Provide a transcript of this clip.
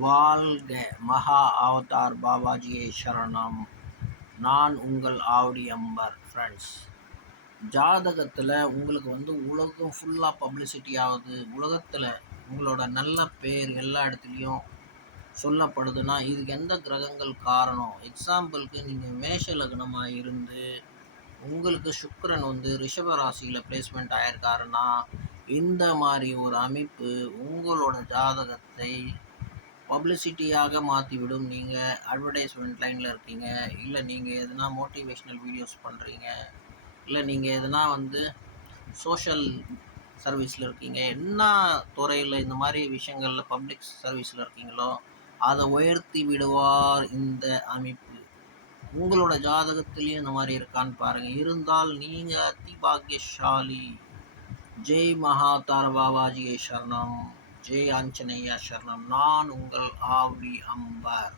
வாழ்க மகா அவதார் பாபாஜியே சரணம். நான் உங்கள் ஆவடி அம்பர். ஃப்ரெண்ட்ஸ், ஜாதகத்தில் உங்களுக்கு உலகம் ஃபுல்லாக பப்ளிசிட்டி ஆகுது, உலகத்தில் உங்களோட நல்ல பேர் எல்லா இடத்துலையும் சொல்லப்படுதுன்னா இதுக்கு எந்த கிரகங்கள் காரணம்? எக்ஸாம்பிளுக்கு நீங்கள் மேஷ லக்னமாக இருந்து உங்களுக்கு சுக்கிரன் ரிஷப ராசியில் பிளேஸ்மெண்ட் ஆயிருக்காருன்னா இந்த மாதிரி ஒரு அமைப்பு உங்களோட ஜாதகத்தை பப்ளிசிட்டியாக மாற்றிவிடும். நீங்கள் அட்வர்டைஸ்மெண்ட் லைனில் இருக்கீங்க, இல்லை நீங்கள் எதுனா மோட்டிவேஷ்னல் வீடியோஸ் பண்ணுறீங்க, இல்லை நீங்கள் எதுனா சோஷியல் சர்வீஸில் இருக்கீங்க, என்ன துறையில் இந்த மாதிரி விஷயங்களில் பப்ளிக் சர்வீஸில் இருக்கீங்களோ அதை உயர்த்தி விடுவார் இந்த அமைப்பு. உங்களோட ஜாதகத்திலையும் இந்த மாதிரி இருக்கான்னு பாருங்கள். இருந்தால் நீங்கள் அதிபாகியசாலி. ஜெய் மகாதார பாபாஜியே சரணம். ஜெய் ஆஞ்சநேயா சரணம். நான் உங்கள் ஆவடி அம்பர்.